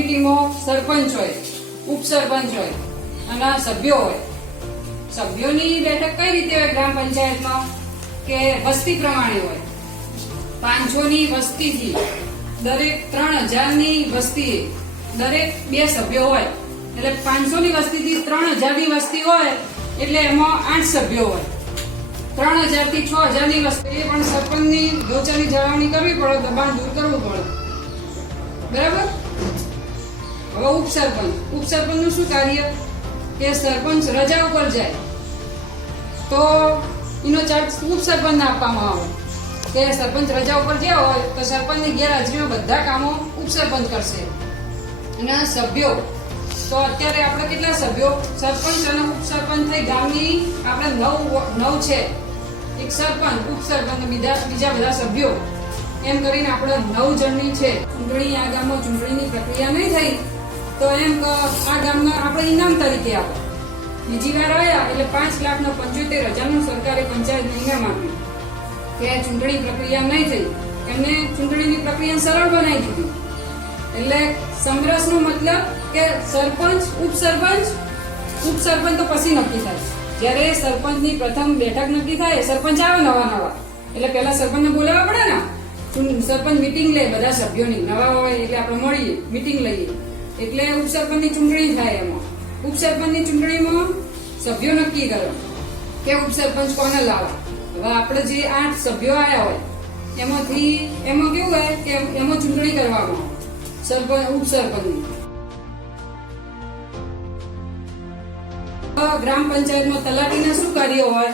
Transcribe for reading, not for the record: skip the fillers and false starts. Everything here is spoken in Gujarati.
કમિટીમાં સરપંચ હોય, ઉપસરપંચ હોય અને સભ્યો હોય. સભ્યોની બેઠક કઈ રીતે હોય ગ્રામ પંચાયતમાં કે વસ્તી પ્રમાણે હોય. 500ની વસ્તીથી દરેક 3000ની વસ્તી દરેક 2 સભ્યો હોય. એટલે 500ની વસ્તીથી 3000ની વસ્તી હોય એટલે એમાં 8 સભ્યો હોય. 3000 થી 6000ની વસ્તી પણ સરપંચની ગૌચરની જાળવણી કરવી પડે, દબાણ દૂર કરવું પડે. બરાબર. હવે ઉપસરપંચનું શું કાર્ય કે સરપંચ રજા ઉપર જાય તો એનો ચાર્જ ઉપસરપંચને આપવામાં આવે કે સરપંચ રજા ઉપર ગયા હોય તો સરપંચની ગેરહાજરીમાં બધા કામો ઉપસરપંચ કરશે. અને સભ્યો તો અત્યારે આપણે કેટલા સભ્યો સરપંચ અને ઉપસરપંચ થઈ ગામની આપણે 9 છે. એક સરપંચ, ઉપસરપંચ, બીજા બધા સભ્યો એમ કરીને આપણે 9 જણની છે. ચૂંટણી આ ગામમાં ચૂંટણીની પ્રક્રિયા નહીં થઈ તો એમ આ ગામના આપણે ઇનામ તરીકે આપે. બીજી વાર આવ્યા એટલે 5,75,000નું સરકારે પંચાયતને ઇનામ આપ્યું કે ચૂંટણી પ્રક્રિયા નહીં થઈ, એમને ચૂંટણીની પ્રક્રિયા સરળ બનાવી દીધી. એટલે સમરસનો મતલબ કે સરપંચ ઉપસરપંચ તો પછી નક્કી થાય. જ્યારે સરપંચની પ્રથમ બેઠક નક્કી થાય, સરપંચ આવે નવા એટલે પહેલા સરપંચને બોલાવવા પડે ને. સરપંચ મીટિંગ લે બધા સભ્યોની, નવા હોય એટલે આપણે મળીએ મીટિંગ લઈએ એટલે ઉપસરપંચની ચૂંટણી થાય. એમાં ઉપસરપંચની ચૂંટણીમાં સભ્યો નક્કી કરે કે ઉપસરપંચ કોને લાવે. હવે આપણે જે 8 સભ્યો આવ્યા હોય એમાં કેવું હોય કે એમાં ચૂંટણી કરવામાં સરપંચ ઉપસરપંચની. ગ્રામ પંચાયતમાં તલાટીના શું કાર્યો હોય